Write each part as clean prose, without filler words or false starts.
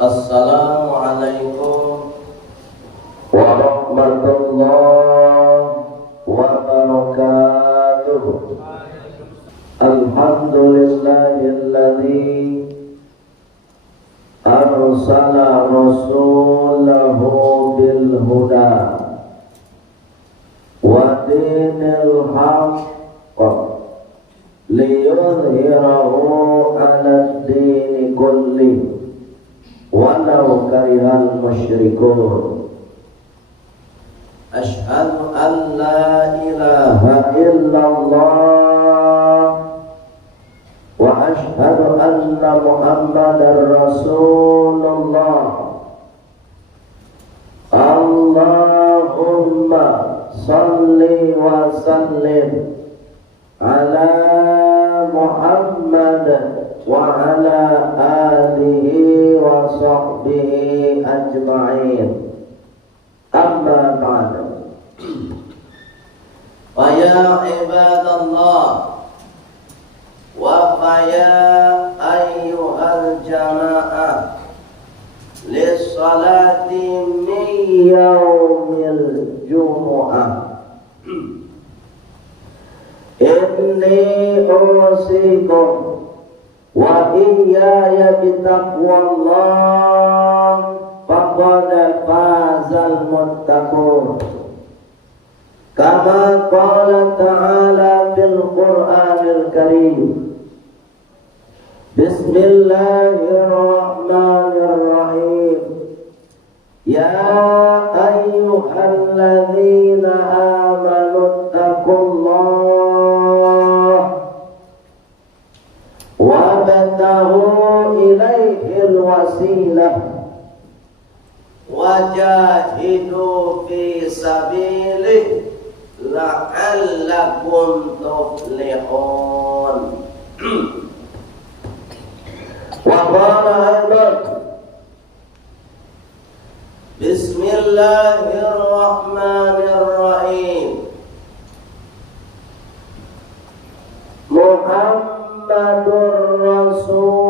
Assalamualaikum warahmatullahi wabarakatuh. Alhamdulillahilladzi arsala rasulahu bil huda wa dinil haqq liyudhhirahu 'alad dini kulli walau karihal musyrikun. Asyhadu an la ilaha illallah wa asyhadu anna Muhammadar Rasulullah. Allahumma salli wa sallim ala Muhammad wa ala alihi wa sahbihi ajma'in. Amma ba'du. Wa ya ibadallah wa ya ayyuhal jama'ah lis-salati min yaumil jumu'ah. Inni usikum wa iyaya bitaqwallah faqad fazal muttaqun. Kama qala ta'ala fil Qur'anil Karim. Bismillahirrahmanirrahim. Ya ayyuhalladzina amanu taqullaha wabtaghu ilaihil wasilah wajahidu fi sabilihi la'allakum tuflihun. Wa qala aidan Bismillahirrahmanirrahim. Muhammadur Rasulullah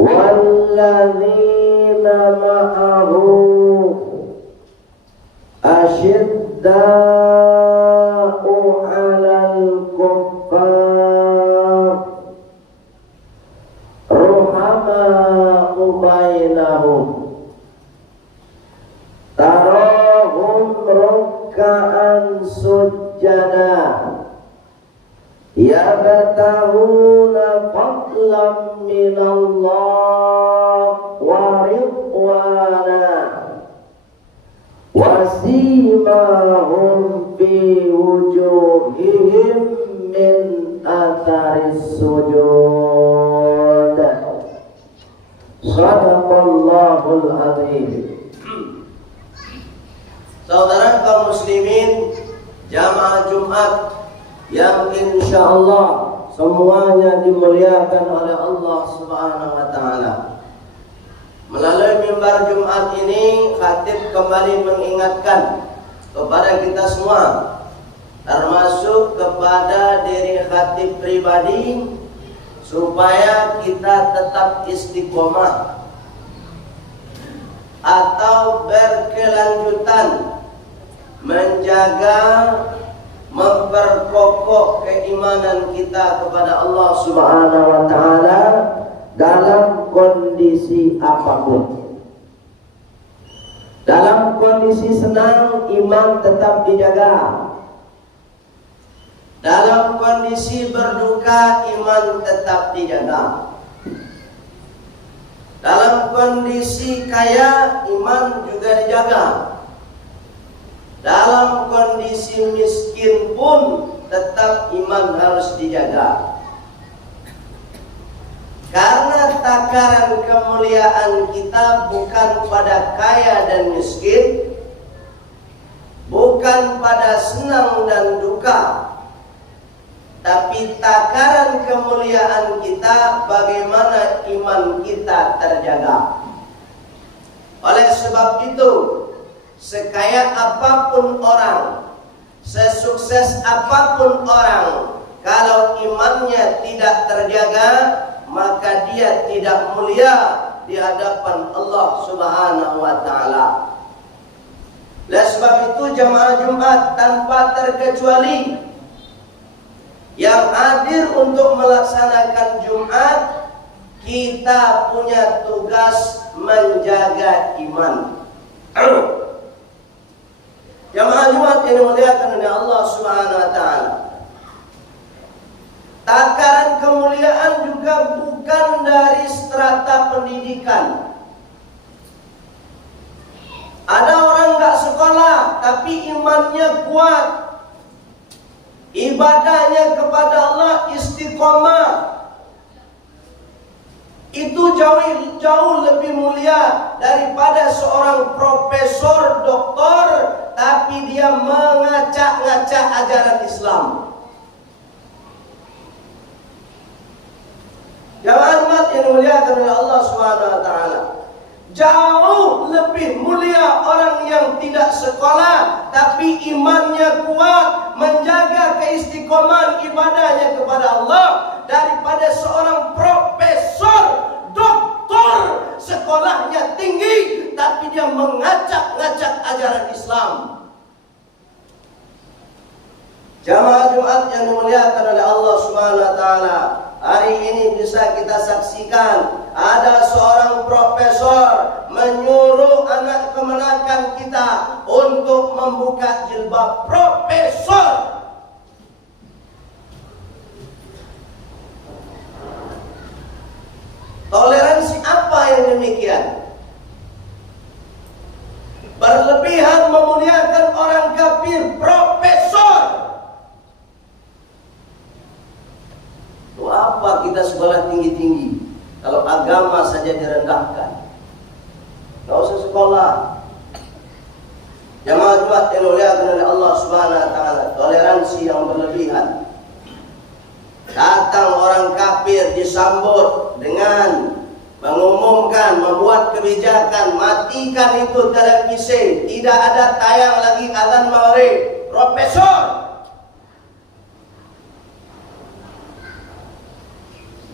walladzina ma'ahu asyidda'u 'alal kuffar ruhama'u bainahum tarahum ruk'an sujjada yabtaghuna fadlan minallah wa ridwana wasimahum fi wujuhihim min atharis sujud. Sadaqallahul azim. Saudara kaum muslimin jamaah Jumat yang insyaallah semuanya dimuliakan oleh Allah Subhanahu wa taala. Melalui mimbar Jumat ini, khatib kembali mengingatkan kepada kita semua, termasuk kepada diri khatib pribadi, supaya kita tetap istiqomah atau berkelanjutan menjaga, memperkokoh keimanan kita kepada Allah Subhanahu wa taala dalam kondisi apapun. Dalam kondisi senang, iman tetap dijaga. Dalam kondisi berduka, iman tetap dijaga. Dalam kondisi kaya, iman juga dijaga. Dalam kondisi miskin pun tetap iman harus dijaga. Karena takaran kemuliaan kita bukan pada kaya dan miskin, bukan pada senang dan duka, tapi takaran kemuliaan kita bagaimana iman kita terjaga. Oleh sebab itu, sekaya apapun orang, sesukses apapun orang, kalau imannya akhlaknya tidak terjaga, maka dia tidak mulia di hadapan Allah Subhanahu wa taala. Oleh sebab itu jamaah Jumat tanpa terkecuali yang hadir untuk melaksanakan Jumat, kita punya tugas menjaga iman. Jamaah Jumat yang dimuliakan oleh Allah Subhanahu wa taala. Takaran kemuliaan juga bukan dari strata pendidikan. Ada orang nggak sekolah tapi imannya kuat, ibadahnya kepada Allah istiqomah. Itu jauh lebih mulia daripada seorang profesor, doktor, tapi dia mengacak-ngacak ajaran Islam. Jamaah umat yang dimuliakan oleh Allah Subhanahu wa taala. Jauh lebih mulia orang yang tidak sekolah tapi imannya kuat, menjaga keistiqomahan ibadahnya kepada Allah, daripada seorang profesor, doktor, sekolahnya tinggi tapi dia mengacak-ngacak ajaran Islam. Jamaah Jumat yang dimuliakan oleh Allah Subhanahu wa taala, hari ini bisa kita saksikan ada seorang profesor menyuruh anak kemenakan kita untuk membuka jilbab. Profesor. Toleransi apa yang demikian? Berlebihan memuliakan orang kafir. Profesor. Itu apa kita sekolah tinggi-tinggi kalau agama saja direndahkan? Tidak usah sekolah. Jamaah Jumat yang dimuliakan oleh Allah Subhanahu wa taala, toleransi yang berlebihan. Datang orang kafir disambut dengan mengumumkan, membuat kebijakan, matikan itu televisi, tidak ada tayang lagi azan maghrib. Profesor.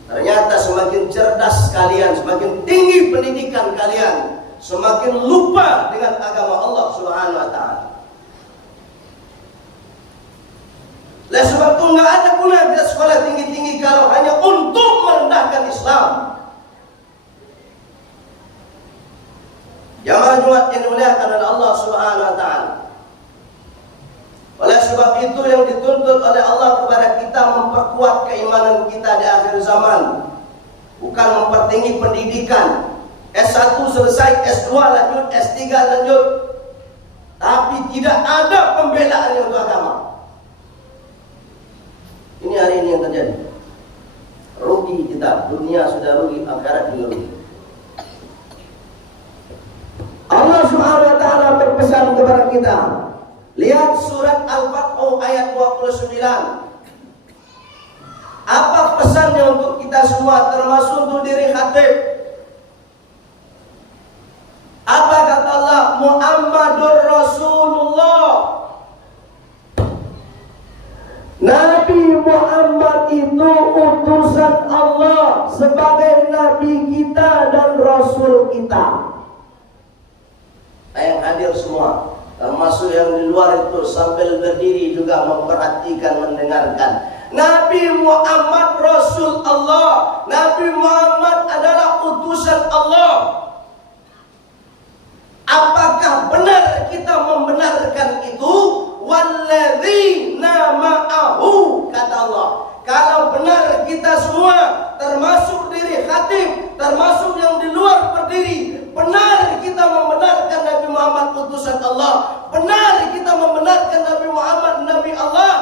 Ternyata semakin cerdas kalian, semakin tinggi pendidikan kalian, semakin lupa dengan agama Allah Subhanahu wa taala. Oleh sebab itu nggak ada guna kita sekolah tinggi-tinggi kalau hanya untuk merendahkan Islam. Jamaah Jumat yang dimuliakan oleh Allah Subhanahu wa taala. Oleh sebab itu yang dituntut oleh Allah kepada kita memperkuat keimanan kita di akhir zaman. Bukan mempertinggi pendidikan. S1 selesai, S2 lanjut, S3 lanjut. Tapi tidak ada pembelaan untuk agama. Ini hari ini yang terjadi. Rugi kita, dunia sudah rugi, akhirat juga rugi. Allah Subhanahu wa taala berpesan kepada kita. Lihat surat Al-Fath ayat 29. Apa pesannya untuk kita semua, termasuk untuk diri khatib? Apa kata Allah? Muhammadur Rasulullah. Nabi Muhammad itu utusan Allah sebagai Nabi kita dan Rasul kita. Yang hadir semua, termasuk yang di luar itu sambil berdiri juga memperhatikan, mendengarkan. Nabi Muhammad Rasul Allah. Nabi Muhammad adalah utusan Allah. Apakah benar kita membenarkan itu? Walladzina ma'ahu, kata Allah. Kalau benar kita semua, termasuk diri khatib, termasuk yang di luar berdiri, benar kita membenarkan Nabi Muhammad utusan Allah, benar kita membenarkan Nabi Muhammad Nabi Allah.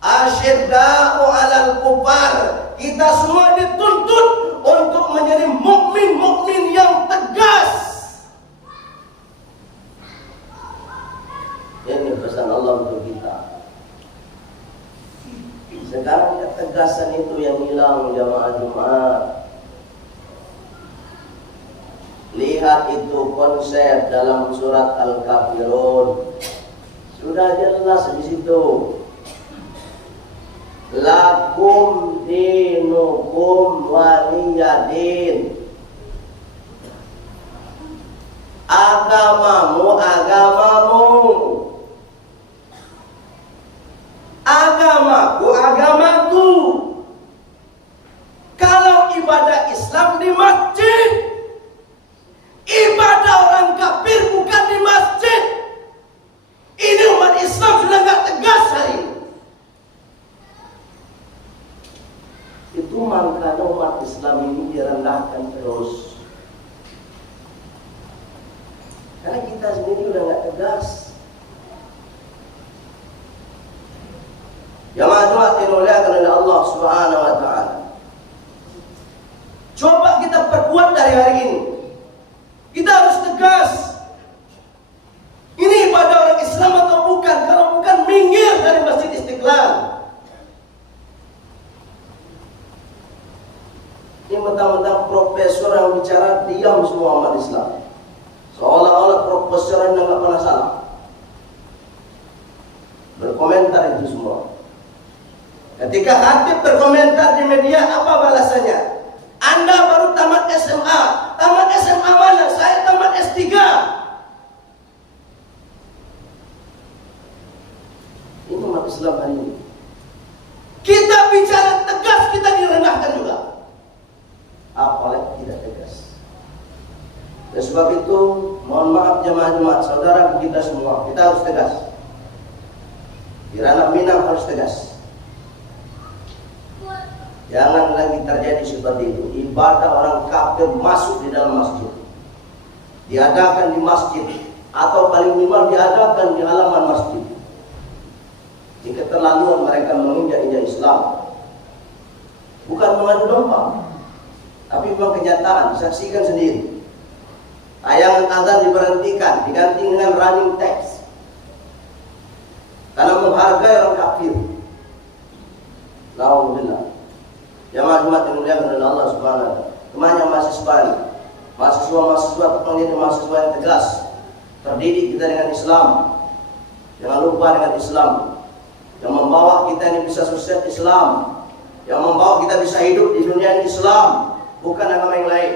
Asyidda'u 'alal kufar, kita semua dituntut untuk menjadi mukmin-mukmin yang tegas. Ini pesan Allah untuk kita. Sekarang ketegasan itu yang hilang, jamaah Jumat. Lihat itu konsep dalam surat Al-Kafirun. Sudah jelas di situ. Lakum dinukum waliyadin. Agamamu agamamu, agamaku agamaku. Kalau ibadah Islam di masjid, ibadah orang kafir bukan di masjid. Ini umat Islam sudah nggak tegas hari ini. Itu makanya umat Islam ini direndahkan terus. Karena kita sendiri udah nggak tegas. Jamaah dimuliakan oleh Allah Subhanahu wa taala. Coba kita perkuat dari hari ini. Kita harus tegas. Ini ibadah orang Islam atau bukan? Kalau bukan, minggir dari Masjid Istiqlal. Ini mentang-mentang profesor yang bicara, diam semua umat Islam. Seolah-olah profesor yang nggak pernah salah. Berkomentar itu semua. Ketika Khatib berkomentar di media, apa balasannya? Anda baru tamat SMA. Tamat SMA mana? Saya tamat S3. Ini umat Islam hari ini. Kita bicara tegas, kita direndahkan juga. Apalagi tidak tegas. Dan sebab itu, mohon maaf jemaah-jemaah saudara kita semua, kita harus tegas. Di ranah Minang harus tegas. Jangan lagi terjadi seperti itu. Ibadah orang kafir masuk di dalam masjid, diadakan di masjid, atau paling minimal diadakan di halaman masjid. Di keterlaluan mereka menginjak-injak Islam. Bukan mengadu domba, tapi memang kenyataan, saksikan sendiri. Tayangan azan diberhentikan, diganti dengan running text, karena menghargai orang kafir. Alhamdulillah. Jamaah-jamaah yang dimuliakan oleh Allah Subhanahu wa taala. Temannya mahasiswa terpilih, mahasiswa yang tegas, terdidik kita dengan Islam. Jangan lupa dengan Islam yang membawa kita ini bisa sukses Islam, yang membawa kita bisa hidup di dunia ini Islam, bukan agama yang lain.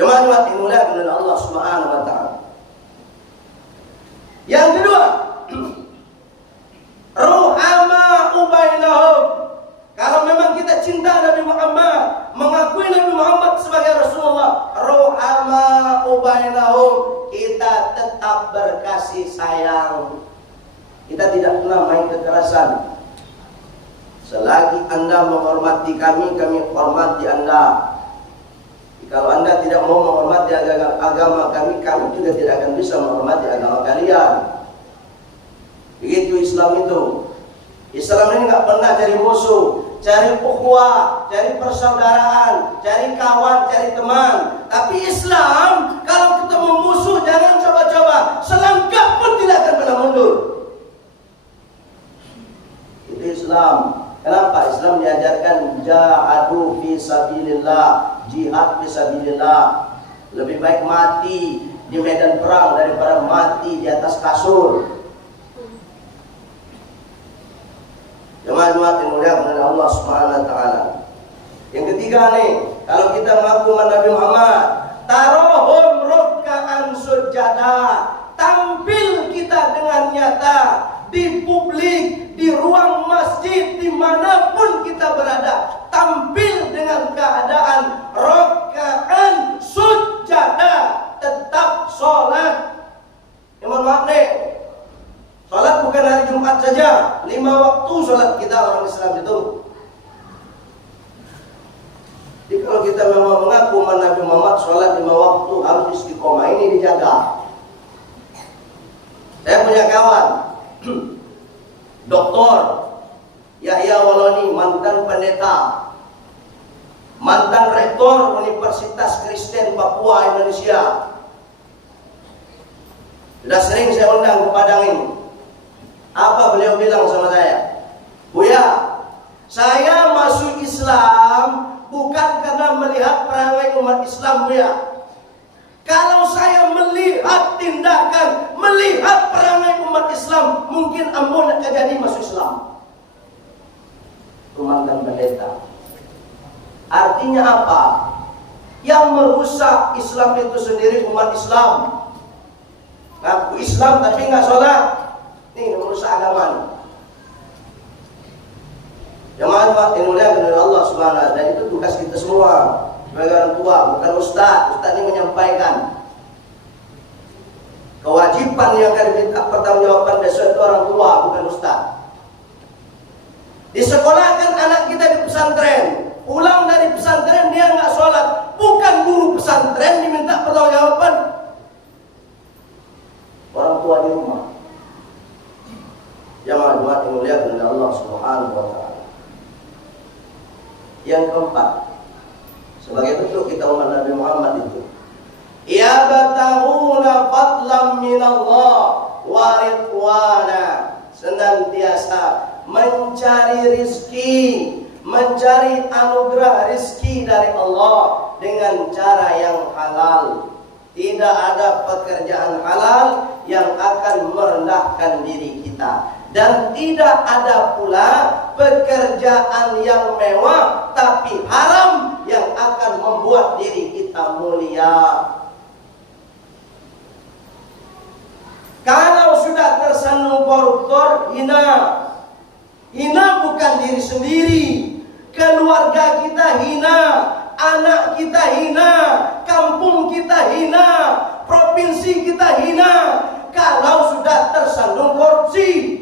Jemaah-jemaah yang dimuliakan oleh Allah Subhanahu wa taala. Yang kedua, ruhama bainahum. Kalau memang kita cinta Nabi Muhammad, mengakui Nabi Muhammad sebagai Rasulullah, ruhama bainahum, kita tetap berkasih sayang. Kita tidak pernah main kekerasan. Selagi Anda menghormati kami, kami hormati Anda. Kalau Anda tidak mau menghormati agama kami, kami juga tidak akan bisa menghormati agama kalian. Begitu Islam itu. Islam ini nggak pernah cari musuh, cari ukhuwah, cari persaudaraan, cari kawan, cari teman. Tapi Islam, kalau ketemu musuh jangan coba-coba, selangkah pun tidak akan pernah mundur. Itu Islam. Kenapa Islam diajarkan jahadu fi sabilillah, jihad fi sabilillah. Lebih baik mati di medan perang daripada mati di atas kasur. Jemaah-jemaah yang dimuliakan oleh Allah Subhanahu wa taala. Yang ketiga nih, kalau kita mengaku Nabi Muhammad, tarohum ruk'an sujada, tampil kita dengan nyata di publik, di ruang masjid, dimanapun kita berada, tampil dengan keadaan ruk'an sujada, tetap sholat. Yang mohon maaf nih, sholat bukan hari Jumat saja, 5 waktu sholat kita orang Islam itu. Jadi kalau kita memang mengaku Nabi Muhammad, sholat 5 waktu harus istiqomah, ini dijaga. Saya punya kawan Dr. Yahya Waloni, mantan pendeta, mantan rektor Universitas Kristen Papua Indonesia. Sudah sering saya undang ke Padang ini. Apa beliau bilang sama saya? Buya, saya masuk Islam bukan karena melihat perangai umat Islam, Buya. Kalau saya melihat tindakan, melihat perangai umat Islam, mungkin Ambon akan jadi masuk Islam. mantan pendeta. Artinya apa? Yang merusak Islam itu sendiri umat Islam. Ngaku Islam tapi nggak sholat, ini merusak agama nih. Jemaah yang mulia dari Allah Subhanahu wa taala, dan itu tugas kita semua sebagai orang tua, bukan ustaz. Ustaz ini menyampaikan kewajiban yang akan diminta pertanggungjawaban besok itu orang tua, bukan ustaz. Disekolahkan anak kita di pesantren, pulang dari pesantren dia nggak sholat, bukan guru pesantren diminta pertanggungjawaban, orang tua di rumah. Jemaah yang mulia dari Allah Subhanahu wa taala. Yang keempat, sebagai bentuk kita umat Nabi Muhammad itu, ya batahuna fadlam minallah wa ridwana, senantiasa mencari rizki, mencari anugerah rizki dari Allah dengan cara yang halal. Tidak ada pekerjaan halal yang akan merendahkan diri kita, dan tidak ada pula pekerjaan yang mewah tapi haram yang akan membuat diri kita mulia. Kalau sudah tersandung koruptor, hina. Hina bukan diri sendiri, keluarga kita hina, anak kita hina, kampung kita hina, provinsi kita hina. Kalau sudah tersandung korupsi,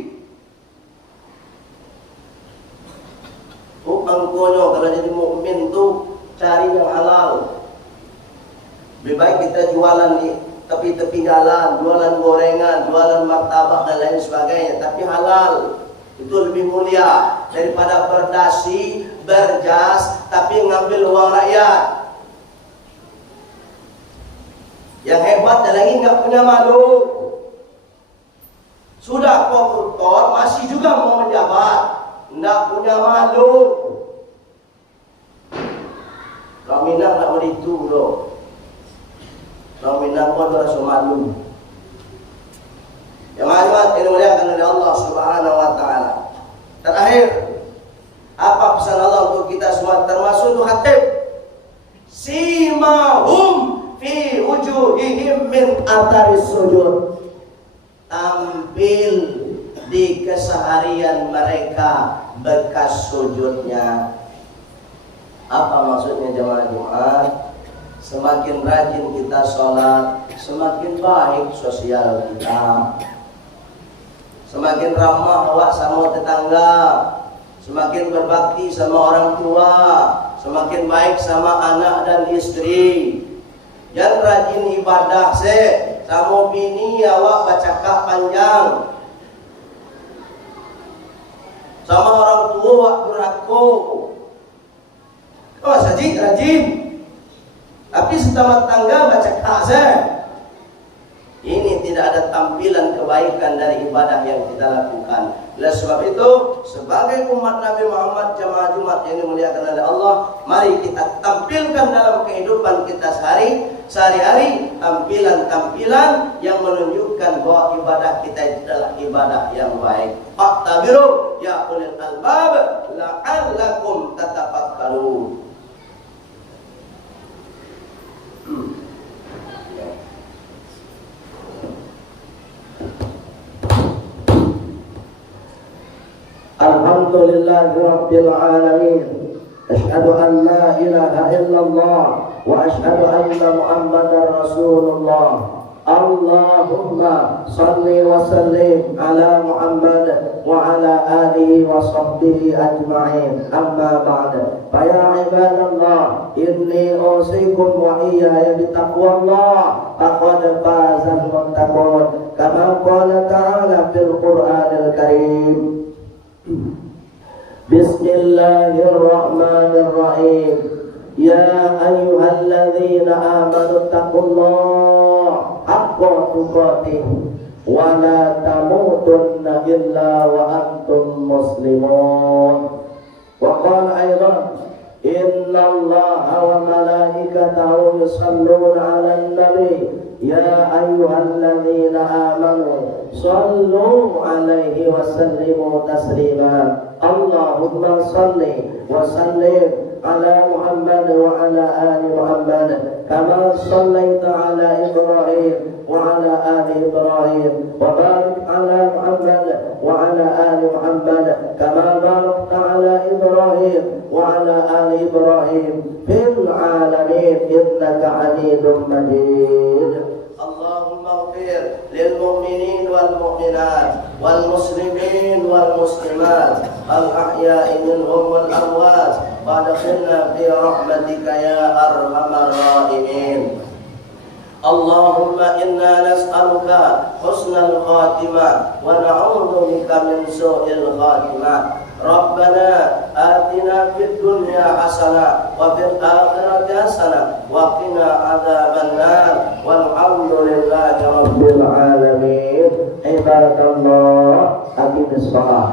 angkonya kalau jadi mukmin tuh cari yang halal. Lebih baik kita jualan di tepi-tepi jalan, jualan gorengan, jualan martabak dan lain sebagainya, tapi halal. Itu lebih mulia daripada berdasi, berjas, tapi ngambil uang rakyat. Yang hebat dan lagi nggak punya malu. Sudah koruptor masih juga mau menjabat, nggak punya malu. Kau Minang nak begitu loh. Kau Minang pun rasa malu. Yang amat ini muliakan oleh Allah Subhanahu wa taala. Terakhir, apa pesan Allah untuk kita semua, termasuk untuk khatib? Simahum fi wujuhihim min atharis sujud. Tampil di keseharian mereka bekas sujudnya. Apa maksudnya jemaah Jumat? Semakin rajin kita sholat, semakin baik sosial kita. Semakin ramah awak sama tetangga, semakin berbakti sama orang tua, semakin baik sama anak dan istri. Jangan rajin ibadah sama bini awak bercakap panjang, sama orang tua awak beraku. Oh saji rajin, tapi sesama tetangga bercakap ini tidak ada tampilan kebaikan dari ibadah yang kita lakukan. Oleh sebab itu, sebagai umat Nabi Muhammad, jemaah Jumat yang dimuliakan oleh Allah, mari kita tampilkan dalam kehidupan kita sehari-hari tampilan-tampilan yang menunjukkan bahwa ibadah kita itu adalah ibadah yang baik. Fa'tabiru ya ulil albab la'allakum tatafakkarun. Alhamdulillahi Rabbil Alamin. Asyhadu an la ilaha illallah wa asyhadu anna Muhammadar Rasulullah. Allahumma salli wa sallim ala Muhammad wa ala alihi wa sahbihi ajma'in. Amma ba'da. Fa ya ibadallah, inni usikum wa iyaya bitaqwallah. Faqad fazal muttaqun. Kama qala ta'ala fil Qur'anil Karim. Bismillahirrahmanirrahim. Ya ayyuhalladzina amanu taqullaha haqqa tuqatih wa la tamutunna illa wa antum muslimun. Wa qala aidan innallaha wa malaikatahu yusalluna 'alan nabi يا أيها الذين آمنوا صلوا عليه وسلموا تسليما اللهم صل وسلم على محمد وعلى آل محمد كما صليت على إبراهيم وعلى آل إبراهيم وبارك على محمد وعلى آل محمد كما باركت على إبراهيم وعلى آل إبراهيم في العالمين إنك حميد مجيد اللهم اغفر للمؤمنين والمؤمنات والمسلمين والمسلمات الأحياء منهم والأموات وادخلنا في رحمتك يا أرحم الراحمين اللهم إنا نسألك حسن الخاتمة ونعوذ بك من سوء الخاتمة ربنا آتنا في الدنيا حسنة وفي الآخرة حسنة وقنا عذاب النار والحمد لله رب العالمين عباد الله أقم الصلاة